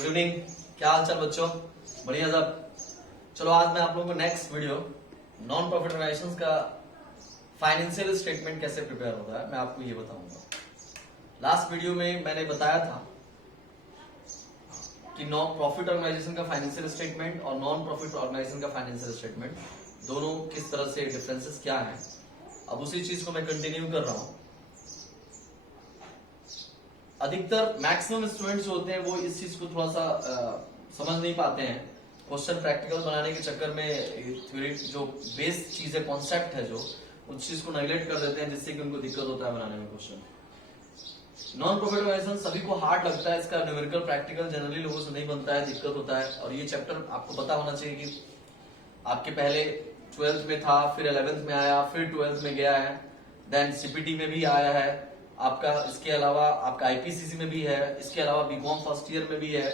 Good evening. क्या हाल चाल बच्चों? बढ़िया सब। चलो आज मैं आप लोगों को next video non profit organisations का फाइनेंशियल स्टेटमेंट कैसे प्रिपेयर होता है मैं आपको ये बताऊंगा। लास्ट वीडियो में मैंने बताया था कि नॉन प्रॉफिट ऑर्गेनाइजेशन का फाइनेंशियल स्टेटमेंट और नॉन प्रॉफिट ऑर्गेनाइजेशन का फाइनेंशियल स्टेटमेंट दोनों किस तरह से डिफरेंसेस क्या है। अब उसी चीज को मैं कंटिन्यू कर रहा हूं। अधिकतर मैक्सिमम स्टूडेंट्स जो होते हैं वो इस चीज को थोड़ा सा समझ नहीं पाते हैं। क्वेश्चन प्रैक्टिकल बनाने के चक्कर में थ्योरी जो बेस चीज है, कॉन्सेप्ट है, जो उस चीज को नेग्लेक्ट कर देते हैं, जिससे कि उनको दिक्कत होता है बनाने में क्वेश्चन। नॉन प्रॉफिट ऑर्गेनाइजेशन सभी को हार्ड लगता है, इसका न्यूमेरिकल प्रैक्टिकल जनरली लोगों से नहीं बनता है, दिक्कत होता है। और ये चैप्टर आपको पता होना चाहिए कि आपके पहले 12th में था, फिर 11th में आया, फिर 12th में गया है, देन सीपीटी में भी आया है आपका। इसके अलावा आपका आईपीसीसी में भी है, इसके अलावा बीकॉम फर्स्ट ईयर में भी है,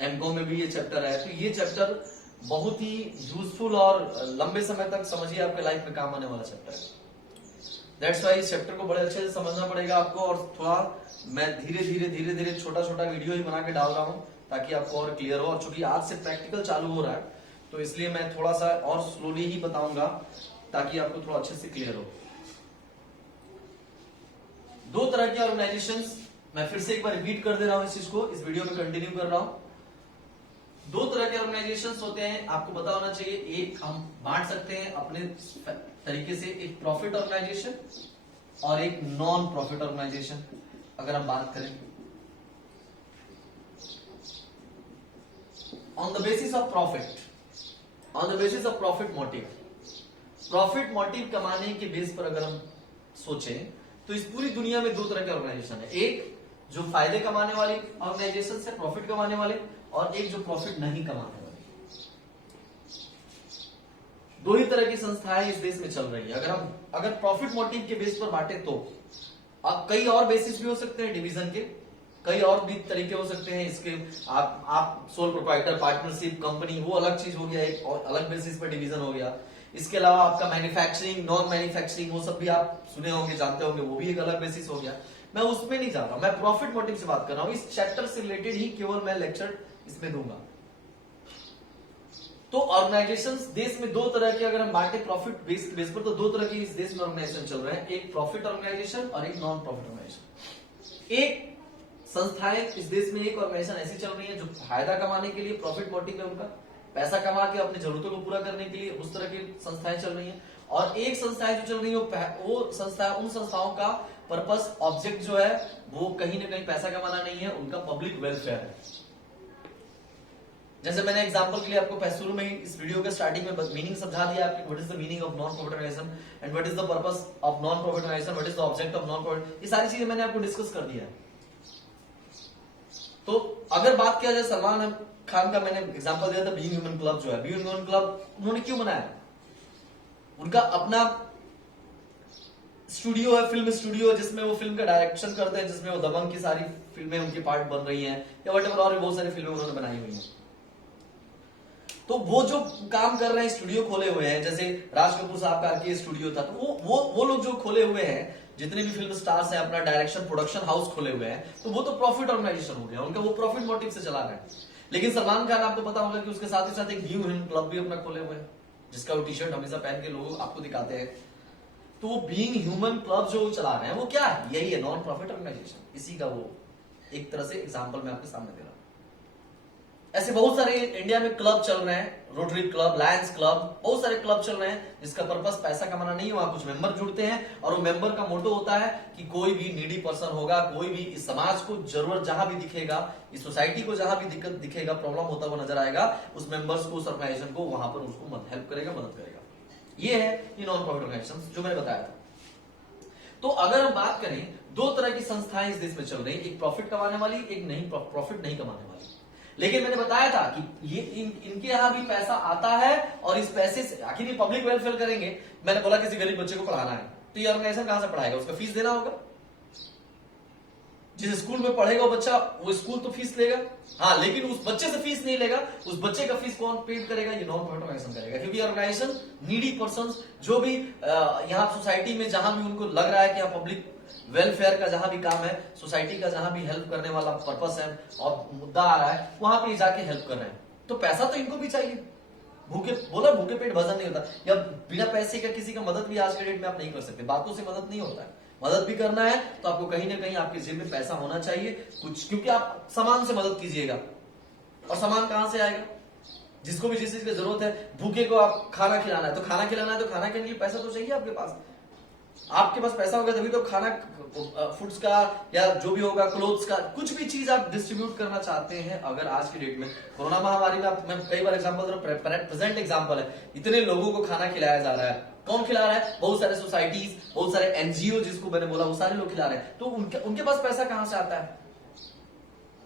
एमकॉम में भी ये चैप्टर है। तो ये चैप्टर बहुत ही यूजफुल और लंबे समय तक समझिए आपके लाइफ में काम आने वाला चैप्टर है। दैट्स वाई इस चैप्टर को बड़े अच्छे से समझना पड़ेगा आपको। और थोड़ा मैं धीरे धीरे छोटा छोटा वीडियो ही बना के डाल रहा हूं ताकि आपको और क्लियर हो। और चूंकि आज से प्रैक्टिकल चालू हो रहा है तो इसलिए मैं थोड़ा सा और स्लोली ही बताऊंगा ताकि आपको थोड़ा अच्छे से क्लियर हो। दो तरह के ऑर्गेनाइजेशंस, मैं फिर से एक बार रिपीट कर दे रहा हूं इस चीज को, इस वीडियो में कंटिन्यू कर रहा हूं। दो तरह के ऑर्गेनाइजेशंस होते हैं, आपको पता होना चाहिए। एक हम बांट सकते हैं अपने तरीके से, एक प्रॉफिट ऑर्गेनाइजेशन और एक नॉन प्रॉफिट ऑर्गेनाइजेशन। अगर हम बात करें on the basis of profit, on the basis of profit motive, profit motive कमाने के बेस पर अगर हम सोचें तो इस पूरी दुनिया में दो तरह के ऑर्गेनाइजेशन है। एक जो फायदे कमाने वाली ऑर्गेनाइजेशन है, प्रॉफिट कमाने वाले, और एक जो प्रॉफिट नहीं कमाने वाली। दो ही तरह की संस्थाएं इस देश में चल रही है। अगर प्रॉफिट मोटिव के बेस पर बांटे तो अब कई और बेसिस भी हो सकते हैं डिवीजन के, कई और भी तरीके हो सकते हैं इसके। आप सोल प्रोप्राइटर, पार्टनरशिप, कंपनी, वो अलग चीज हो गया, एक और अलग बेसिस पर डिवीजन हो गया। इसके अलावा आपका मैन्युफैक्चरिंग, नॉन मैन्युफैक्चरिंग, वो सब भी आप सुने होंगे, जानते होंगे, वो भी एक अलग बेसिस हो गया। मैं उसमें नहीं जा रहा हूं, मैं प्रॉफिट मोटिव से बात कर रहा हूं। इस चैप्टर से रिलेटेड ही केवल मैं लेक्चर इसमें दूंगा। तो ऑर्गेनाइजेशंस देश में दो तरह के, अगर हम बांटे प्रॉफिट बेस पर, तो दो तरह की इस देश में ऑर्गेनाइजेशन चल रहे हैं, एक प्रॉफिट ऑर्गेनाइजेशन और एक नॉन प्रॉफिट ऑर्गेनाइजेशन। एक संस्थाएं इस देश में, एक ऑर्गेनाइजेशन ऐसी चल रही है जो फायदा कमाने के लिए, प्रॉफिट मोटिव है उनका, पैसा कमा के अपनी जरूरतों को पूरा करने के लिए उस तरह की संस्थाएं चल रही हैं। और एक संस्थाएं जो चल रही है वो संस्थाएं, उन संस्थाओं का पर्पस, ऑब्जेक्ट जो है वो कहीं ना कहीं पैसा कमाना नहीं है, उनका पब्लिक वेलफेयर है। जैसे मैंने एग्जांपल के लिए आपको शुरू में ही इस वीडियो के स्टार्टिंग में मीनिंग समझा दिया आपको, what is the meaning of non profit organisation and what is the purpose of non profit organisation, what is the object of non profit, ये सारी चीजें मैंने आपको डिस्कस कर दिया है। तो अगर बात किया जाए सलमान खान का, मैंने एग्जांपल दिया था बीइंग ह्यूमन क्लब जो है, बीइंग ह्यूमन क्लब उन्होंने क्यों बनाया? उनका अपना स्टूडियो है, फिल्म स्टूडियो, जिसमें वो फिल्म का डायरेक्शन करते हैं, जिसमें वो दबंग की सारी फिल्में उनके पार्ट बन रही हैं, या वट एवर और भी बहुत सारी फिल्में उन्होंने बनाई हुई हैं। तो वो जो काम कर रहे हैं, स्टूडियो खोले हुए हैं, जैसे राज कपूर साहब का आरके स्टूडियो था, तो वो लोग जो खोले हुए हैं, जितने भी फिल्म स्टार्स हैं, अपना डायरेक्शन प्रोडक्शन हाउस खोले हुए हैं, तो वो तो प्रॉफिट ऑर्गेनाइजेशन हो गया उनका, वो प्रॉफिट मोटिव से चला रहे हैं। लेकिन सलमान खान, आपको पता होगा कि उसके साथ ही साथ एक बीइंग ह्यूमन क्लब भी अपना खोले हुए हैं, जिसका वो टी शर्ट हमेशा पहन के लोग आपको दिखाते हैं। तो वो बीइंग ह्यूमन क्लब जो चला रहे हैं वो क्या है? यही है नॉन प्रॉफिट ऑर्गेनाइजेशन। इसी का वो एक तरह से एग्जांपल मैं आपके सामने दे रहा हूं। ऐसे बहुत सारे इंडिया में क्लब चल रहे हैं, रोटरी क्लब, लायंस क्लब, बहुत सारे क्लब चल रहे हैं जिसका पर्पस पैसा कमाना नहीं है। वहां कुछ मेंबर जुड़ते हैं और वो मेंबर का मोटो होता है कि कोई भी नीडी पर्सन होगा, कोई भी इस समाज को जरूरत जहां भी दिखेगा, इस सोसाइटी को जहां भी दिक्कत दिखेगा, प्रॉब्लम होता हुआ नजर आएगा, उस मेंबर्स को, उस ऑर्गेनाइजेशन को वहां पर उसको हेल्प करेगा, मदद करेगा। ये है ये नॉन प्रॉफिट ऑर्गेनाइजेशन जो मैंने बताया था। तो अगर हम बात करें, दो तरह की संस्थाएं इस देश में चल रही है, एक प्रॉफिट कमाने वाली, एक नहीं प्रॉफिट नहीं कमाने वाली। लेकिन मैंने बताया था कि ये इनके यहां भी पैसा आता है, और इस पैसे से आखिर ये पब्लिक वेलफेयर करेंगे। मैंने बोला किसी गरीब बच्चे को पढ़ाना है, तो ये ऑर्गेनाइजेशन कहां से पढ़ाएगा? उसका फीस देना होगा। जिस स्कूल में पढ़ेगा वो बच्चा, वो स्कूल तो फीस लेगा, हाँ, लेकिन उस बच्चे से फीस नहीं लेगा। उस बच्चे का फीस कौन पेड करेगा? ये नॉन प्रॉफिट ऑर्गेनाइजेशन करेगा, क्योंकि ऑर्गेनाइजेशन नीडी पर्संस, जो भी यहाँ सोसाइटी में जहां भी उनको लग रहा है कि यहाँ पब्लिक वेलफेयर का जहां भी काम है, सोसाइटी का जहां भी हेल्प करने वाला पर्पस है और मुद्दा आ रहा है, वहां पे जाके हेल्प कर रहे हैं। तो पैसा तो इनको भी चाहिए। भूखे पेट भजन नहीं होता, या बिना पैसे का किसी का मदद भी आज के डेट में आप नहीं कर सकते। बातों से मदद नहीं होता है। मदद भी करना है तो आपको कहीं ना कहीं आपके जेब में पैसा होना चाहिए कुछ, क्योंकि आप सामान से मदद कीजिएगा, और सामान कहां से आएगा? जिसको भी जिस चीज की जरूरत है, भूखे को आप खाना खिलाना है तो खाना के लिए पैसा तो चाहिए आपके पास। आपके पास पैसा होगा तभी तो खाना, फूड्स का या जो भी होगा, क्लोथ्स का, कुछ भी चीज आप डिस्ट्रीब्यूट करना चाहते हैं। अगर आज की डेट में कोरोना महामारी में मैं कई बार एग्जांपल दे रहा हूं, प्रेजेंट एग्जांपल है, इतने लोगों को खाना खिलाया जा रहा है। कौन खिला रहा है? बहुत सारे सोसाइटीज, बहुत सारे एनजीओ, जिसको मैंने बोला वो सारे लोग खिला रहे हैं। तो उनके पास पैसा कहां से आता है?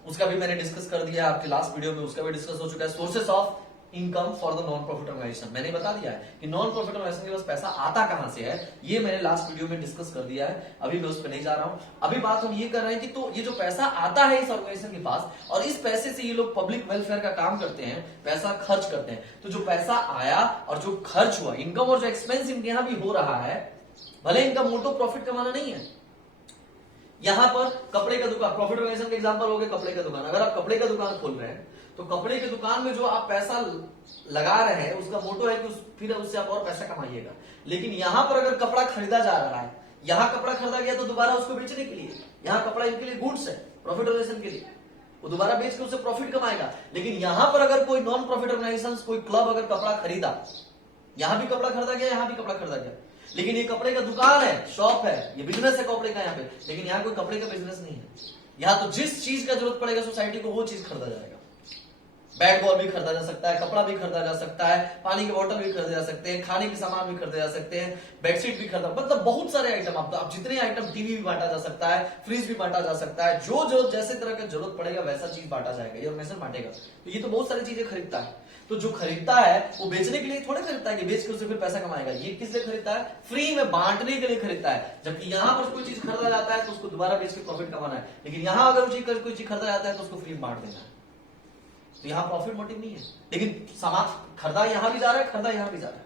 उसका भी मैंने डिस्कस कर दिया आपके लास्ट वीडियो में, उसका भी डिस्कस हो चुका है। Sources of income for the non profit organisation मैंने बता दिया है कि नॉन प्रॉफिट ऑर्गेनाइजेशन के पास पैसा आता कहां से है, ये मैंने लास्ट वीडियो में डिस्कस कर दिया है। अभी मैं उस पर नहीं जा रहा हूं। अभी बात हम ये कर रहे हैं कि तो ये जो पैसा आता है इस ऑर्गेनाइजेशन के पास, और इस पैसे से ये लोग पब्लिक वेलफेयर का काम करते हैं, पैसा खर्च करते हैं। तो जो पैसा आया और जो खर्च हुआ, इनकम और जो एक्सपेंस इनके यहां भी हो रहा है, भले इनका मोटो प्रॉफिट कमाना नहीं है। यहां पर कपड़े का दुकान, प्रॉफिट ऑर्गेनाइजेशन का एग्जांपल हो गया कपड़े का दुकान। अगर आप कपड़े का दुकान खोल रहे हैं तो कपड़े की दुकान में जो आप पैसा लगा रहे हैं, उसका मोटो है कि फिर उससे आप और पैसा कमाइएगा। लेकिन यहां पर अगर कपड़ा खरीदा जा रहा है, यहां कपड़ा खरीदा गया तो दोबारा उसको बेचने के लिए, यहां कपड़ा इनके लिए गुड्स है, प्रॉफिट ऑर्गेनाइजेशन के लिए, वो दोबारा बेच के उससे प्रॉफिट कमाएगा। लेकिन यहां पर अगर कोई नॉन प्रॉफिट ऑर्गेनाइजेशन, कोई क्लब अगर कपड़ा खरीदा, यहां भी कपड़ा खरीदा गया, यहां भी कपड़ा खरीदा गया, लेकिन ये कपड़े का दुकान है, शॉप है, ये बिजनेस है कपड़े का यहाँ पे, लेकिन यहाँ कोई कपड़े का बिजनेस नहीं है। यहाँ तो जिस चीज का जरूरत पड़ेगा सोसाइटी को, वो चीज खरीदा जाएगा। बैट बॉल भी खरीदा जा सकता है, कपड़ा भी खरीदा जा सकता है, पानी के बोतल भी खरीदे जा सकते हैं, खाने के सामान भी खरीदे जा सकते हैं, बेडशीट भी खरीदा, मतलब बहुत सारे आइटम। आप जितने आइटम, टीवी भी बांटा जा सकता है, फ्रिज भी बांटा जा सकता है, जो जैसे तरह का जरूरत पड़ेगा वैसा चीज बांटा जाएगा, ये ऑर्गेनाइजेशन बांटेगा। तो ये तो बहुत सारी चीजें खरीदता है। तो जो खरीदता है वो बेचने के लिए थोड़े खरीदता है कि बेच के उससे फिर पैसा कमाएगा। ये किस लिए खरीदता है? फ्री में बांटने के लिए खरीदता है। जबकि यहां पर कोई चीज खरीदा जाता है तो उसको दोबारा बेच के प्रॉफिट कमाना है, लेकिन यहां अगर कोई चीज खरीदा जाता है तो उसको फ्री में बांट देना है। तो यहां प्रॉफिट मोटिव नहीं है, लेकिन सामान खरीदा यहां भी जा रहा है, खरीदा यहां भी जा रहा है।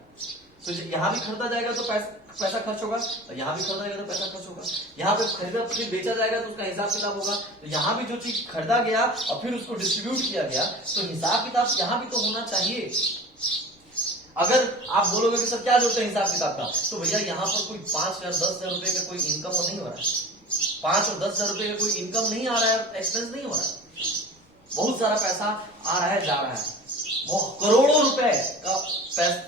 तो यहां भी खरीदा जाएगा तो पैसा खर्च होगा, और यहां भी खरीदा जाएगा तो पैसा खर्च होगा। यहां पे खरीदा फिर बेचा जाएगा तो उसका हिसाब किताब होगा। तो यहां भी जो चीज खरीदा गया और फिर उसको डिस्ट्रीब्यूट किया गया, तो हिसाब किताब यहां भी तो होना चाहिए। अगर आप बोलोगे कि सर क्या जरूरत है हिसाब किताब का, तो भैया यहाँ पर कोई 5 या 10,000 रुपए का कोई इनकम और नहीं हो रहा है। 5 और 10,000 रुपए का कोई इनकम नहीं आ रहा है, एक्सपेंस नहीं हो रहा है। बहुत सारा पैसा आ रहा है, जा रहा है, वो करोड़ों रुपए का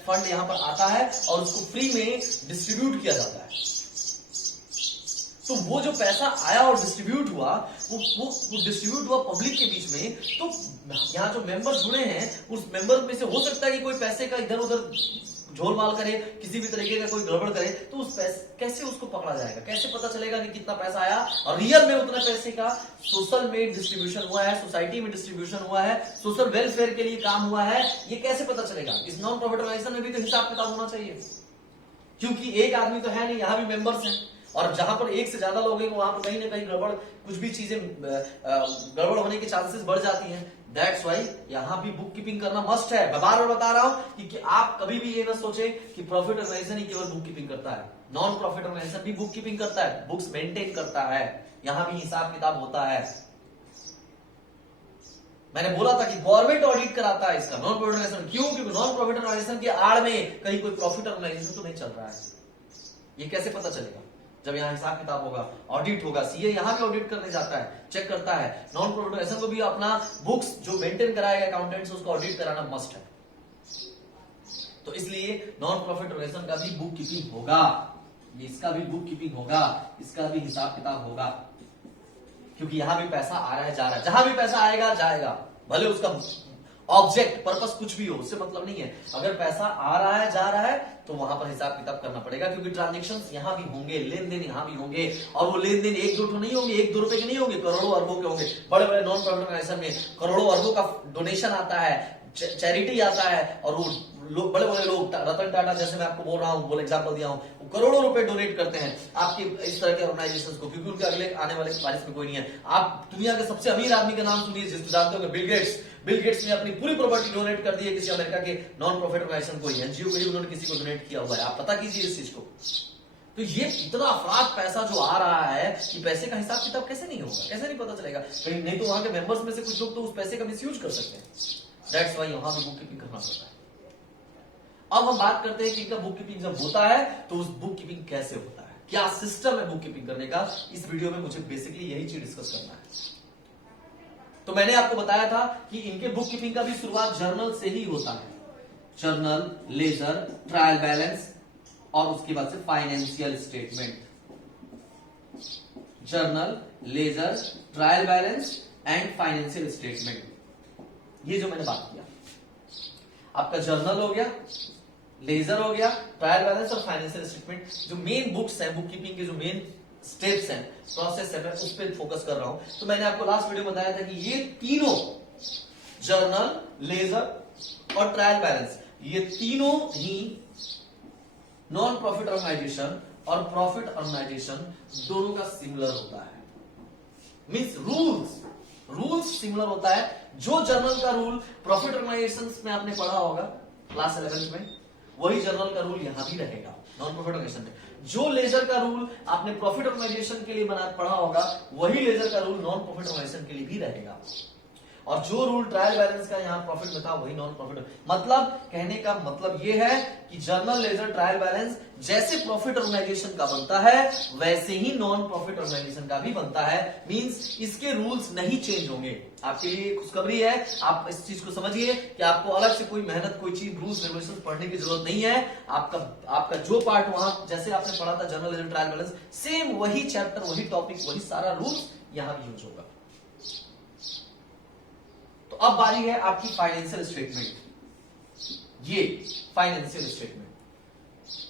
फंड यहां पर आता है और उसको फ्री में डिस्ट्रीब्यूट किया जाता है। तो वो जो पैसा आया और डिस्ट्रीब्यूट हुआ, वो डिस्ट्रीब्यूट हुआ पब्लिक के बीच में। तो यहाँ जो मेंबर जुड़े हैं, उस मेंबर में से हो सकता है कि कोई पैसे का इधर उधर झोलमाल करे, किसी भी तरीके का कोई गड़बड़ करे, तो उस पैसे कैसे उसको पकड़ा जाएगा? कैसे पता चलेगा कि कितना पैसा आया और रियल में उतना पैसे का सोशल में डिस्ट्रीब्यूशन हुआ है, सोसाइटी में डिस्ट्रीब्यूशन हुआ है, सोशल वेलफेयर के लिए काम हुआ है? ये कैसे पता चलेगा? इस नॉन प्रॉफिट ऑर्गेनाइजेशन में भी तो हिसाब किताब होना चाहिए, क्योंकि एक आदमी तो है नहीं, यहां भी मेंबर्स हैं, और जहां पर एक से ज्यादा लोग हैं वहां पर कहीं ना कहीं गड़बड़, कुछ भी चीजें गड़बड़ होने के चांसेस बढ़ जाती हैं। दैट्स वाई यहां भी बुक कीपिंग करना मस्ट है। मैं बार बार बता रहा हूं कि आप कभी भी ये ना सोचे कि प्रॉफिट ऑर्गेनाइजेशन ही केवल बुक कीपिंग करता है। नॉन प्रॉफिट ऑर्गेनाइजेशन भी बुक कीपिंग करता है, बुक्स मेंटेन करता है, यहां भी हिसाब किताब होता है। मैंने बोला था कि गवर्नमेंट ऑडिट कराता है इसका, नॉन प्रॉफिट ऑर्गेनाइजेशन। क्यों? क्योंकि नॉन प्रॉफिट ऑर्गेनाइजेशन के आड़ में कहीं कोई प्रॉफिट ऑर्गेनाइजेशन तो नहीं चल रहा है। ये कैसे पता चलेगा? जब यहाँ हिसाब किताब होगा, ऑडिट होगा, सीए यहाँ भी ऑडिट करने जाता है, चेक करता है। नॉन प्रॉफिट ऑर्गेनाइजेशन को भी अपना बुक्स जो मेंटेन कराएगा अकाउंटेंट्स, उसको ऑडिट कराना मस्ट है। तो इसलिए नॉन प्रॉफिट ऑर्गेनाइजेशन का भी बुक कीपिंग होगा, इसका भी बुक कीपिंग होगा, इसका भी हिसाब किताब होगा, क्योंकि यहां भी पैसा आ रहा है, जा रहा है। जहां भी पैसा आएगा जाएगा, भले उसका ऑब्जेक्ट पर्पस कुछ भी हो, उससे मतलब नहीं है। अगर पैसा आ रहा है, जा रहा है, तो वहां पर हिसाब किताब करना पड़ेगा, क्योंकि ट्रांजेक्शंस यहां भी होंगे, लेन देन यहां भी होंगे, और वो लेन देन 1-2 नहीं होंगे, 1-2 रुपए के नहीं होंगे, करोड़ों अरबों के होंगे। बड़े बड़े नॉन प्रॉफिट ऑर्गेनाइजेशन में करोड़ों अरबों का डोनेशन आता है, चैरिटी आता है, और वो बड़े बड़े लोग, रतन टाटा जैसे मैं आपको बोल रहा हूं, बोल एग्जांपल दिया हूं, वो करोड़ों रुपए डोनेट करते हैं आपके इस तरह के ऑर्गेनाइजेशंस को, क्योंकि उनके अगले आने वाले बारिश में कोई नहीं है। आप दुनिया के सबसे अमीर आदमी का नाम सुनिए, जिसको जानते हो, बिल गेट्स ने अपनी पूरी प्रॉपर्टी डोनेट कर दी है किसी अमेरिका के नॉन प्रॉफिट ऑर्गेनाइजेशन को, एनजीओ को ही उन्होंने किसी को डोनेट किया हुआ है। आप पता कीजिए इस चीज को। तो ये इतना अफराद पैसा जो आ रहा है कि पैसे का हिसाब किताब कैसे नहीं होगा, कैसे नहीं पता चलेगा, कहीं नहीं तो वहां के मेंबर्स में से कुछ लोग तो उस पैसे का मिसयूज कर सकते हैं। दैट्स वाई वहां भी बुक कीपिंग करना पड़ता है। अब हम बात करते हैं कि इनका बुक कीपिंग जब होता है तो उस बुक कीपिंग कैसे होता है, क्या सिस्टम है बुक कीपिंग करने का। इस वीडियो में मुझे बेसिकली यही चीज डिस्कस करना है। तो मैंने आपको बताया था कि इनके बुक कीपिंग का भी शुरुआत जर्नल से ही होता है, जर्नल, लेजर, ट्रायल बैलेंस और उसके बाद से financial statement. Journal, ledger, trial balance and financial statement, ये जो मैंने बात किया, आपका जर्नल हो गया, लेजर हो गया, ट्रायल बैलेंस और फाइनेंशियल स्टेटमेंट, जो मेन बुक्स है बुक कीपिंग के, जो मेन स्टेप्स हैं, प्रोसेस है, मैं उस पर फोकस कर रहा हूं। तो मैंने आपको लास्ट वीडियो में बताया था कि ये तीनों, जर्नल, लेजर और ट्रायल बैलेंस, ये तीनों ही नॉन प्रॉफिट ऑर्गेनाइजेशन और प्रॉफिट ऑर्गेनाइजेशन दोनों का सिमिलर होता है। मींस रूल्स सिमिलर होता है। जो जर्नल का रूल प्रॉफिट ऑर्गेनाइजेशन में आपने पढ़ा होगा क्लास 11th में, वही जर्नल का रूल यहां भी रहेगा नॉन प्रॉफिट ऑर्गेनाइजेशन में। जो लेजर का रूल आपने प्रॉफिट ऑर्गेनाइजेशन के लिए पढ़ा होगा, वही लेजर का रूल नॉन प्रॉफिट ऑर्गेनाइजेशन के लिए भी रहेगा। और जो रूल ट्रायल बैलेंस का यहां प्रॉफिट में था, वही नॉन प्रॉफिट। मतलब कहने का मतलब यह है कि जर्नल, लेजर, ट्रायल बैलेंस जैसे प्रॉफिट ऑर्गेनाइजेशन का बनता है, वैसे ही नॉन प्रॉफिट ऑर्गेनाइजेशन का भी बनता है। मींस इसके रूल्स नहीं चेंज होंगे। आपके लिए खुशखबरी है, आप इस चीज को समझिए कि आपको अलग से कोई मेहनत, कोई चीज, रूल्स रेगुलेशन पढ़ने की जरूरत नहीं है। आपका जो पार्ट वहां जैसे आपने पढ़ा था journal, ledger, trial balance, same वही चैप्टर, वही टॉपिक, वही सारा रूल्स यहां भी यूज होगा। तो अब बारी है आपकी फाइनेंशियल स्टेटमेंट। ये फाइनेंशियल स्टेटमेंट,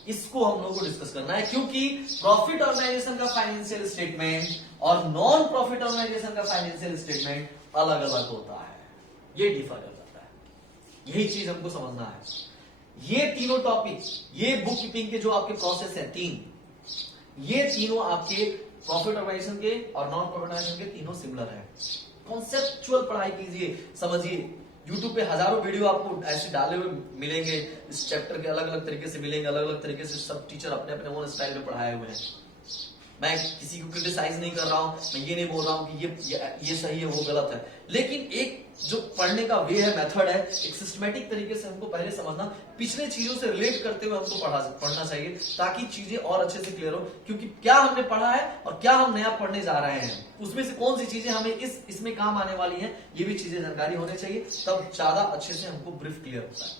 इसको हम लोगों को डिस्कस करना है, क्योंकि प्रॉफिट ऑर्गेनाइजेशन का फाइनेंशियल स्टेटमेंट और नॉन प्रॉफिट ऑर्गेनाइजेशन का फाइनेंशियल स्टेटमेंट अलग अलग होता है, ये डिफर कर जाता है। यही चीज हमको समझना है। ये तीनों टॉपिक, ये बुक कीपिंग के जो आपके प्रोसेस है तीन, ये तीनों आपके प्रॉफिट ऑर्गेनाइजेशन के और नॉन प्रॉफिट ऑर्गेनाइजेशन के तीनों सिमिलर है। कॉन्सेप्चुअल पढ़ाई कीजिए, समझिए। YouTube पे हजारों वीडियो आपको ऐसे डाले हुए मिलेंगे, इस चैप्टर के अलग अलग तरीके से मिलेंगे, अलग अलग तरीके से सब टीचर अपने अपने ओन स्टाइल में पढ़ाए हुए हैं। मैं किसी को क्रिटिसाइज नहीं कर रहा हूं, मैं ये नहीं बोल रहा हूं कि ये सही है वो गलत है, लेकिन एक जो पढ़ने का वे है, मेथड है, एक सिस्टमेटिक तरीके से हमको पहले समझना, पिछले चीजों से रिलेट करते हुए हमको पढ़ना चाहिए, ताकि चीजें और अच्छे से क्लियर हो। क्योंकि क्या हमने पढ़ा है और क्या हम नया पढ़ने जा रहे हैं, उसमें से कौन सी चीजें हमें इसमें काम आने वाली है, ये भी चीजें जानकारी होनी चाहिए, तब ज्यादा अच्छे से हमको ब्रीफ क्लियर होता है।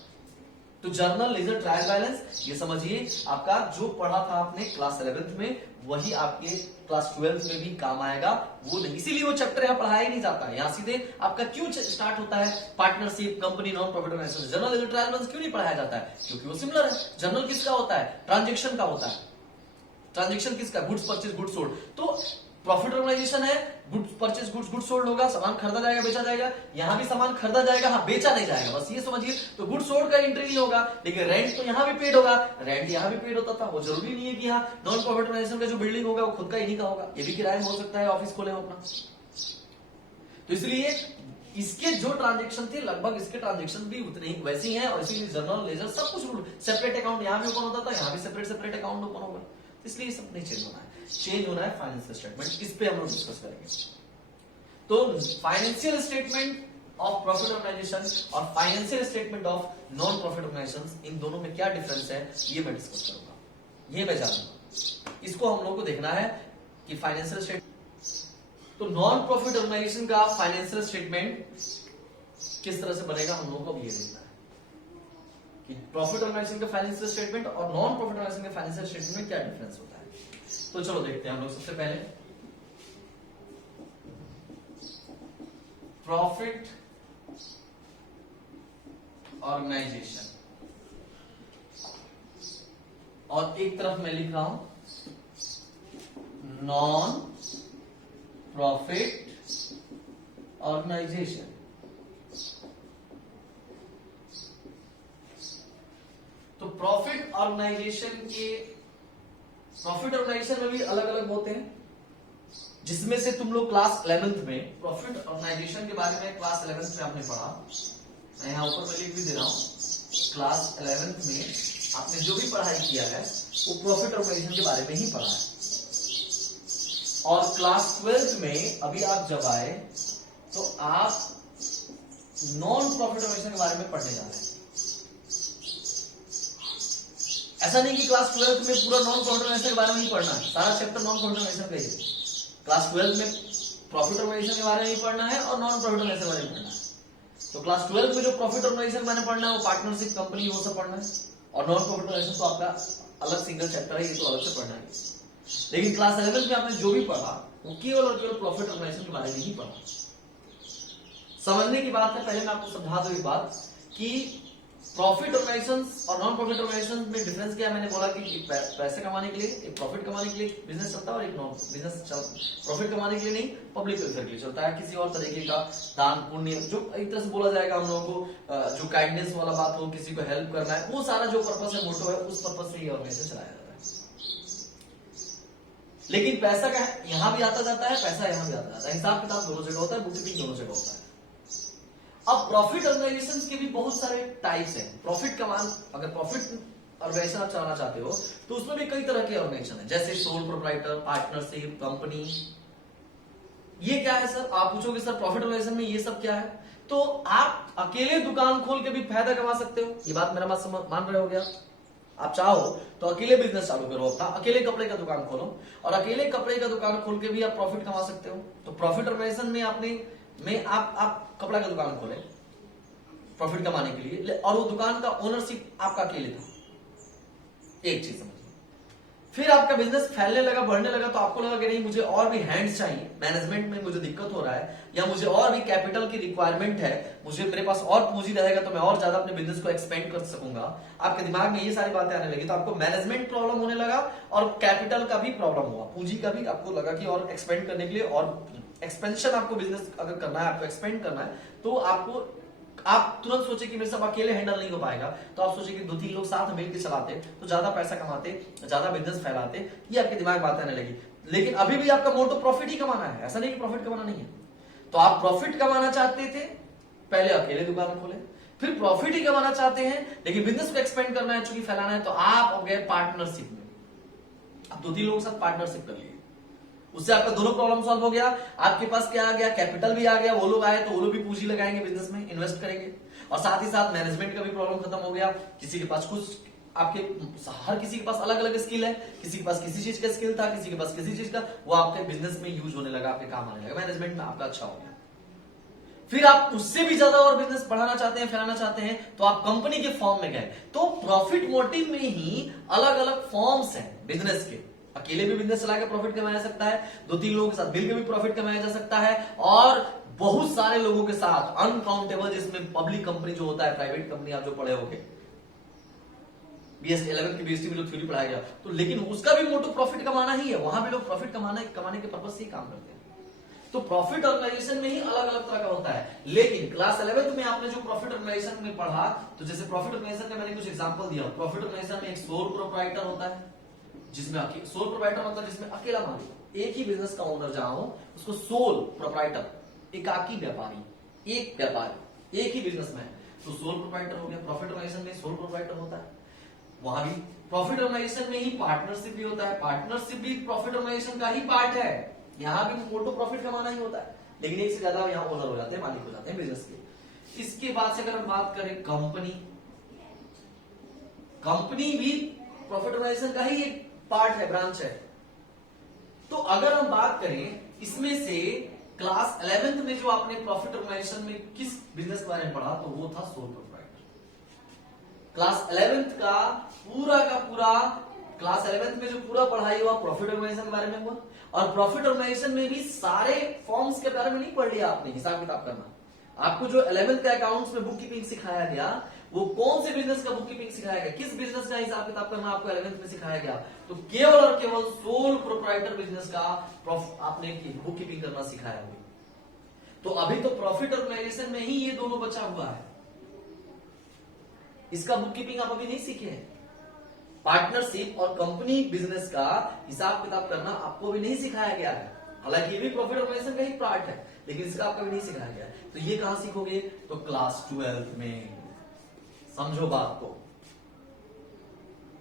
तो जर्नल, लेजर, ट्रायल बैलेंस, ये समझिए आपका जो पढ़ा था आपने क्लास 11th में, वही आपके क्लास 12th में भी काम आएगा। वो नहीं, इसीलिए वो चैप्टर यहाँ पढ़ाया ही नहीं जाता है। यहाँ सीधे आपका क्यों स्टार्ट होता है partnership, company, non profit organisation. Journal, ledger, trial balance क्यों नहीं पढ़ाया जाता है? क्योंकि वो सिमिलर है। जर्नल किसका होता है? ट्रांजेक्शन का होता है। ट्रांजेक्शन किसका? Goods purchase, goods sold. तो प्रॉफिट ऑर्गेनाइजेशन है, गुड्स परचेज, गुड्स सोल्ड होगा, सामान खरीदा जाएगा, बेचा जाएगा। यहां भी सामान खरीदा जाएगा, हाँ, बेचा नहीं जाएगा, बस ये समझिए। तो गुड्स सोल्ड का एंट्री नहीं होगा, लेकिन रेंट तो यहां भी पेड होगा, रेंट यहां भी पेड होता था। वो जरूरी नहीं है कि यहाँ नॉन प्रॉफिट ऑर्गेनाइजेशन का जो बिल्डिंग होगा वो खुद का इन्हीं का होगा, ये भी किराए में हो सकता है, ऑफिस खोले अपना। तो इसलिए इसके जो ट्रांजेक्शन थे, लगभग इसके ट्रांजेक्शन भी उतने ही वैसे ही हैं, और इसीलिए जर्नल, लेजर सब कुछ रूल, सेपरेट अकाउंट यहां भी ओपन होता था, यहां भी सेपरेट अकाउंट ओपन होगा। इसलिए ये सब नहीं चेंज होना है। चेंज होना है फाइनेंशियल स्टेटमेंट, इस पे हम लोग डिस्कस करेंगे। तो financial statement of profit organisation और financial statement of non profit organisation, इन दोनों में क्या डिफरेंस है, ये मैं डिस्कस करूंगा, ये मैं जानूंगा। इसको हम लोग को देखना है कि फाइनेंशियल स्टेटमेंट, तो नॉन प्रॉफिट ऑर्गेनाइजेशन का फाइनेंशियल स्टेटमेंट किस तरह से बनेगा, हम लोगों को भी ये देखना है कि प्रॉफिट ऑर्गेनाइजेशन का फाइनेंशियल स्टेटमेंट और नॉन प्रॉफिट ऑर्गेनाइजेशन के फाइनेंशियल स्टेटमेंट में क्या डिफरेंस होता है। तो चलो देखते हैं हम लोग। सबसे पहले प्रॉफिट ऑर्गेनाइजेशन, और एक तरफ मैं लिख रहा हूं नॉन प्रॉफिट ऑर्गेनाइजेशन। तो प्रॉफिट ऑर्गेनाइजेशन के, प्रॉफिट ऑर्गेनाइजेशन में भी अलग अलग होते हैं, जिसमें से तुम लोग क्लास 11th में प्रॉफिट ऑर्गेनाइजेशन के बारे में क्लास 11th में आपने पढ़ा। मैं यहां ऊपर में लिख भी दे रहा हूं, क्लास 11th में आपने जो भी पढ़ाई किया है वो प्रॉफिट ऑर्गेनाइजेशन के बारे में ही पढ़ा है। और क्लास 12th में अभी आप जब आए तो आप नॉन प्रॉफिट ऑर्गेनाइजेशन के बारे में पढ़ने जा रहे हैं। ऐसा नहीं कि क्लास 12th में पूरा नॉन प्रॉफिट ऑर्गेनाइजेशन के बारे में ही पढ़ना है, सारा चैप्टर नॉन प्रॉफिट ऑर्गेनाइजेशन का ही है। क्लास 12th में प्रॉफिट ऑर्गेनाइजेशन के बारे में ही पढ़ना है और नॉन प्रॉफिट ऑर्गेनाइजेशन के बारे में पढ़ना है। तो क्लास 12th में जो प्रॉफिट ऑर्गेनाइजेशन मैंने पढ़ना है वो पार्टनरशिप, कंपनी, वो सब पढ़ना है। और नॉन प्रॉफिट ऑर्गेनाइजेशन तो आपका अलग सिंगल चैप्टर है, ये तो अलग से पढ़ना है। लेकिन क्लास 11th में आपने जो भी पढ़ा वो केवल और केवल प्रॉफिट ऑर्गेनाइजेशन के बारे में ही पढ़ा। समझने की बात है, पहले मैं आपको समझा दूं एक बात कि प्रॉफिट ऑर्गेनाइजेशन और नॉन प्रॉफिट ऑर्गेनाइजेशन में डिफरेंस क्या है। मैंने बोला कि पैसे कमाने के लिए, एक प्रॉफिट कमाने के लिए बिजनेस चलता है और एक नॉन बिजनेस प्रॉफिट कमाने के लिए नहीं, पब्लिक वेलफेयर के लिए चलता है। किसी और तरीके का दान पुण्य, जो एक तरह से बोला जाएगा हम लोगों को, जो काइंडनेस वाला बात हो, किसी को हेल्प करना है, वो सारा जो पर्पस है, मोटो है, उस पर्पस से ये ऑर्गेनाइजेशन चलाया जाता है। लेकिन पैसा का यहां भी आता जाता है, पैसा यहां भी आता जाता है, हिसाब किताब दोनों जगह होता है, बुक कीपिंग दोनों जगह होता है। अब प्रॉफिट ऑर्गेनाइजेशन के भी बहुत सारे टाइप्स हैं। प्रॉफिट कमान, अगर प्रॉफिट ऑर्गेनाइजेशन आप चलाना चाहते हो तो उसमें भी कई तरह के ऑर्गेनाइजेशन है, जैसे सोल प्रोप्राइटर, पार्टनरशिप, कंपनी। ये क्या है सर? आप पूछोगे सर प्रॉफिट ऑर्गेनाइजेशन में ये सब क्या है? तो आप अकेले दुकान खोल के भी फायदा कमा सकते हो, ये बात मेरा बात मान रहे हो गया। आप चाहो तो अकेले बिजनेस चालू करो अपना, अकेले कपड़े का दुकान खोलो और अकेले कपड़े का दुकान खोल के भी आप प्रॉफिट कमा सकते हो। तो प्रॉफिट ऑर्गेनाइजेशन में आप कपड़ा का दुकान खोले प्रॉफिट कमाने के लिए, और वो दुकान का ओनरशिप आपका अकेले था। एक चीज समझिए। फिर आपका बिजनेस फैलने लगा, बढ़ने लगा, तो आपको लगा कि नहीं, मुझे और भी हैंड्स चाहिए, मैनेजमेंट में मुझे दिक्कत हो रहा है, या मुझे और भी कैपिटल की रिक्वायरमेंट है, मुझे मेरे पास और पूंजी रहेगा तो मैं और ज्यादा अपने बिजनेस को एक्सपेंड कर सकूंगा। आपके दिमाग में ये सारी बातें आने लगी, तो आपको मैनेजमेंट प्रॉब्लम होने लगा और कैपिटल का भी प्रॉब्लम हुआ, पूंजी का भी। आपको लगा कि और एक्सपेंड करने के लिए, और एक्सपेंशन आपको बिजनेस अगर करना है, आपको एक्सपेंड करना है, तो आप तुरंत सोचे कि मेरे सब अकेले हैंडल नहीं हो पाएगा, तो आप सोचे कि 2-3 लोग साथ मिलकर चलाते तो ज्यादा पैसा कमाते, ज्यादा बिजनेस फैलाते। ये आपके दिमाग में बातें आने लगी। लेकिन अभी भी आपका मोटो प्रॉफिट ही कमाना है, ऐसा नहीं कि प्रॉफिट कमाना नहीं है। तो आप प्रॉफिट कमाना चाहते थे, पहले अकेले दुकान खोले, फिर प्रॉफिट ही कमाना चाहते हैं लेकिन बिजनेस को एक्सपेंड करना है, चूंकि फैलाना है, तो आप हो गए पार्टनरशिप में। अब 2-3 लोगों के साथ पार्टनरशिप कर लिए, उससे आपका दोनों प्रॉब्लम सॉल्व हो गया। आपके पास क्या आ गया? कैपिटल भी आ गया। वो लोग आए तो वो लोग भी पूंजी लगाएंगे बिजनेस में, इन्वेस्ट करेंगे, और साथ ही साथ मैनेजमेंट का भी प्रॉब्लम खत्म हो गया। किसी के पास कुछ, हर किसी के पास अलग अलग स्किल है, किसी के पास किसी चीज का स्किल था, किसी के पास किसी चीज का, वो आपके बिजनेस में यूज होने लगा, आपके काम आने लगा, मैनेजमेंट में आपका अच्छा हो गया। फिर आप उससे भी ज्यादा और बिजनेस बढ़ाना चाहते हैं, फैलाना चाहते हैं, तो आप कंपनी के फॉर्म में गए। तो प्रॉफिट मोटिव में ही अलग अलग फॉर्म्स हैं बिजनेस के। अकेले भी बिजनेस चला के प्रॉफिट कमाया जा सकता है, 2-3 लोगों के साथ मिलकर भी प्रॉफिट कमाया जा सकता है, और बहुत सारे लोगों के साथ अनकाउंटेबल, जिसमें पब्लिक कंपनी जो होता है, प्राइवेट कंपनी आप जो पढ़े होंगे BS 11 की BST में जो थ्योरी पढ़ाया गया, तो लेकिन उसका भी मोटो प्रॉफिट कमाना ही है। वहां भी लोग प्रॉफिट कमाने के पर्पज से ही काम करते हैं। तो प्रॉफिट ऑर्गेनाइजेशन में ही अलग अलग तरह का होता है। लेकिन क्लास 11th में आपने जो प्रॉफिट ऑर्गेनाइजेशन में पढ़ा, तो जैसे प्रॉफिट ऑर्गेनाइजेशन का मैंने कुछ एग्जांपल दिया। प्रॉफिट ऑर्गेनाइजेशन में एक सोल प्रोप्राइटर होता है, जिसमें सोल प्रोप्राइटर मतलब जिसमें अकेला मालिक, एक ही बिजनेस का ओनर जहां हो उसको सोल प्रोप्राइटर, एकाकी व्यापारी, एक व्यापारी, एक ही बिजनेसमैन, तो सोल प्रोप्राइटर हो गया। प्रॉफिट ऑर्गेनाइजेशन में सोल प्रोप्राइटर होता है। वहां भी प्रॉफिट ऑर्गेनाइजेशन में ही पार्टनरशिप भी होता है, पार्टनरशिप भी प्रॉफिट ऑर्गेनाइजेशन का ही पार्ट है। यहां भी मोटो प्रॉफिट कमाना ही होता है, लेकिन एक से ज्यादा यहां ओनर हो जाते हैं, मालिक हो जाते हैं बिजनेस के। इसके बाद से अगर हम बात करें कंपनी भी प्रॉफिट ऑर्गेनाइजेशन का ही एक पार्ट है, ब्रांच है। तो अगर हम बात करें इसमें से क्लास 11th में जो आपने प्रॉफिट ऑर्गेनाइजेशन में किस बिजनेस के बारे में पढ़ा, तो वो था सोल प्रोप्राइटर। क्लास 11th का पूरा क्लास 11th में जो पूरा पढ़ाई हुआ प्रॉफिट ऑर्गेनाइजेशन के बारे में हुआ, और प्रॉफिट ऑर्गेनाइजेशन में भी सारे फॉर्म्स के बारे में नहीं पढ़ लिया आपने, हिसाब किताब करना। आपको जो 11th के अकाउंट्स में बुक कीपिंग सिखाया गया, वो कौन से बिजनेस का बुक कीपिंग सिखाया गया, किस बिजनेस का हिसाब किताब करना आपको 11th में सिखाया गया, तो केवल और केवल सोल प्रोप्राइटर बिजनेस का आपने बुक कीपिंग करना सिखाया हुआ। तो अभी तो प्रॉफिट ऑर्गेनाइजेशन में ही ये दोनों बचा हुआ है, इसका बुक कीपिंग आप अभी नहीं सीखे हैं। पार्टनरशिप और कंपनी बिजनेस का हिसाब किताब करना आपको भी नहीं सिखाया गया है। हालांकि ये भी प्रॉफिट ऑर्गेनाइजेशन का ही पार्ट है, लेकिन इसका आपको भी नहीं सिखाया गया है। तो ये कहां सीखोगे? तो क्लास 12th में। समझो बात को।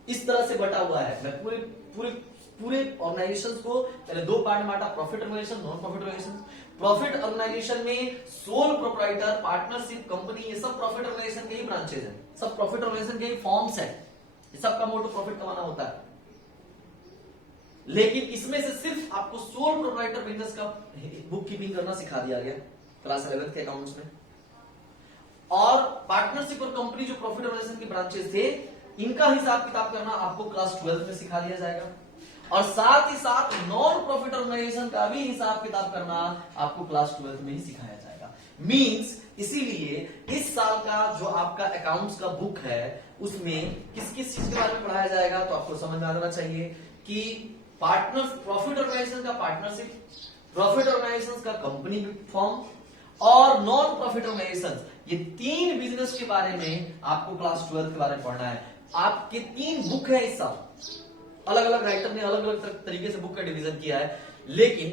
इस तरह से बटा हुआ है। मैं पूरे पूरे पूरे ऑर्गेनाइजेशन को पहले दो पार्ट में बांटा, profit organisation, non profit organisation. Profit organisation में सोल प्रोप्राइटर, पार्टनरशिप, कंपनी, ये सब प्रॉफिट ऑर्गेनाइजेशन के ही ब्रांचेज हैं, सब प्रॉफिट ऑर्गेनाइजेशन के ही फॉर्म्स हैं। ये सबका मोटो प्रॉफिट कमाना होता है। लेकिन इसमें से सिर्फ आपको सोल प्रोप्राइटर बिजनेस का बुक कीपिंग करना सिखा दिया गया क्लास 11 के अकाउंट्स में। और पार्टनरशिप और कंपनी जो प्रॉफिट ऑर्गेनाइजेशन के ब्रांचेस थे, इनका हिसाब किताब करना आपको क्लास 12 में सिखा दिया जाएगा। और साथ ही साथ नॉन प्रॉफिट ऑर्गेनाइजेशन का भी हिसाब किताब करना आपको क्लास 12 में ही सिखाया जाएगा। मींस इसीलिए इस साल का जो आपका अकाउंट्स का बुक है उसमें किस किस चीज के बारे में पढ़ाया जाएगा, तो आपको समझ में आ जाना चाहिए कि पार्टनर प्रॉफिट ऑर्गेनाइजेशन का पार्टनरशिप, प्रॉफिट ऑर्गेनाइजेशन का कंपनी फॉर्म और नॉन प्रॉफिट ऑर्गेनाइजेशन, ये तीन बिजनेस के बारे में आपको क्लास 12 के बारे में पढ़ना है। आपके 3 बुक है इस साल, अलग अलग राइटर ने अलग अलग तरीके से बुक का डिवीजन किया है, लेकिन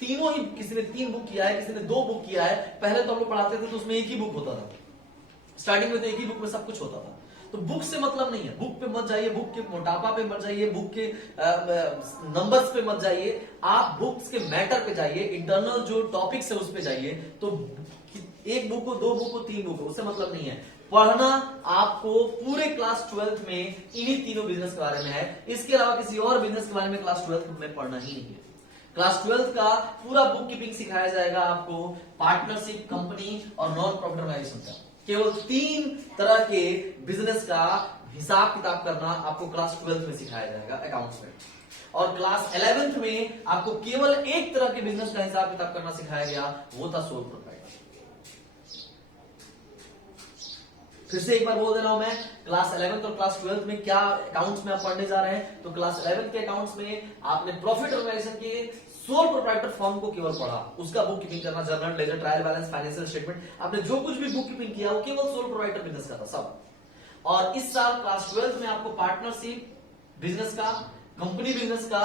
तीनों ही, किसी ने 3 बुक किया है, किसी ने 2 बुक किया है। पहले तो हम लोग पढ़ाते थे तो उसमें एक ही बुक होता था, स्टार्टिंग में तो एक ही बुक में सब कुछ होता था। तो बुक से मतलब नहीं है, बुक पे मत जाइए, बुक के मोटापा पे मत जाइए, बुक के नंबर्स पे मत जाइए, आप बुक्स के मैटर पे जाइए, इंटरनल जो टॉपिक्स है उस पे जाइए। तो एक बुक हो, 2 बुक हो, 3 बुक हो, उससे मतलब नहीं है। पढ़ना आपको पूरे क्लास 12 में इन्हीं तीनों बिजनेस के बारे में है, इसके अलावा किसी और बिजनेस के बारे में क्लास 12 में पढ़ना ही नहीं है। क्लास 12 का पूरा बुक कीपिंग सिखाया जाएगा आपको पार्टनरशिप, कंपनी और नॉन प्रॉफिट ऑर्गेनाइजेशन का। केवल 3 तरह के बिजनेस का हिसाब किताब करना आपको क्लास 12 में सिखाया जाएगा अकाउंट्स में। और क्लास 11th में आपको केवल एक तरह के बिजनेस का हिसाब किताब करना सिखाया गया, वो था सोल प्रोप्राइटर। फिर से एक बार बोल दे रहा हूं मैं, क्लास 11th और क्लास 12th में क्या अकाउंट्स में आप पढ़ने जा रहे हैं। तो क्लास 11th के अकाउंट्स में आपने प्रॉफिट ऑर्गेनाइजेशन के सोल प्रोप्राइटर फॉर्म को केवल पढ़ा, उसका बुक कीपिंग करना, journal, ledger, trial balance, financial statement, आपने जो कुछ भी बुक कीपिंग किया वो केवल सोल प्रोप्राइटर बिजनेस का था सब। और इस साल क्लास 12th में आपको पार्टनरशिप बिजनेस का, कंपनी बिजनेस का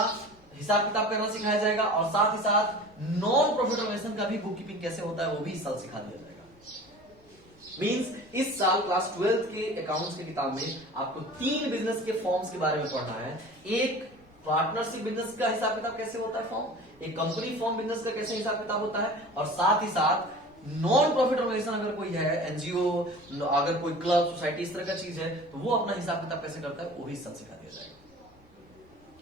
हिसाब किताब करना सिखाया जाएगा, और साथ ही साथ नॉन प्रॉफिट ऑर्गेनाइजेशन का भी बुक कीपिंग कैसे होता है वो भी इस साल सिखा दिया जाएगा। मींस इस साल क्लास 12th के अकाउंट्स की किताब में आपको 3 बिजनेस के फॉर्म्स के बारे में पढ़ना है। एक पार्टनरशिप बिजनेस का हिसाब किताब कैसे होता है फॉर्म, एक कंपनी फॉर्म बिजनेस का कैसे हिसाब किताब होता है, और साथ ही साथ नॉन प्रॉफिट ऑर्गेनाइजेशन अगर कोई है, एनजीओ, अगर कोई क्लब, सोसाइटी, इस तरह का चीज है, तो वो अपना हिसाब किताब कैसे करता है वो भी इस साल सिखा दिया जाएगा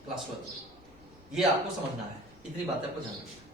क्लास 12 में। ये आपको समझना है, इतनी बातें आपको जानना है।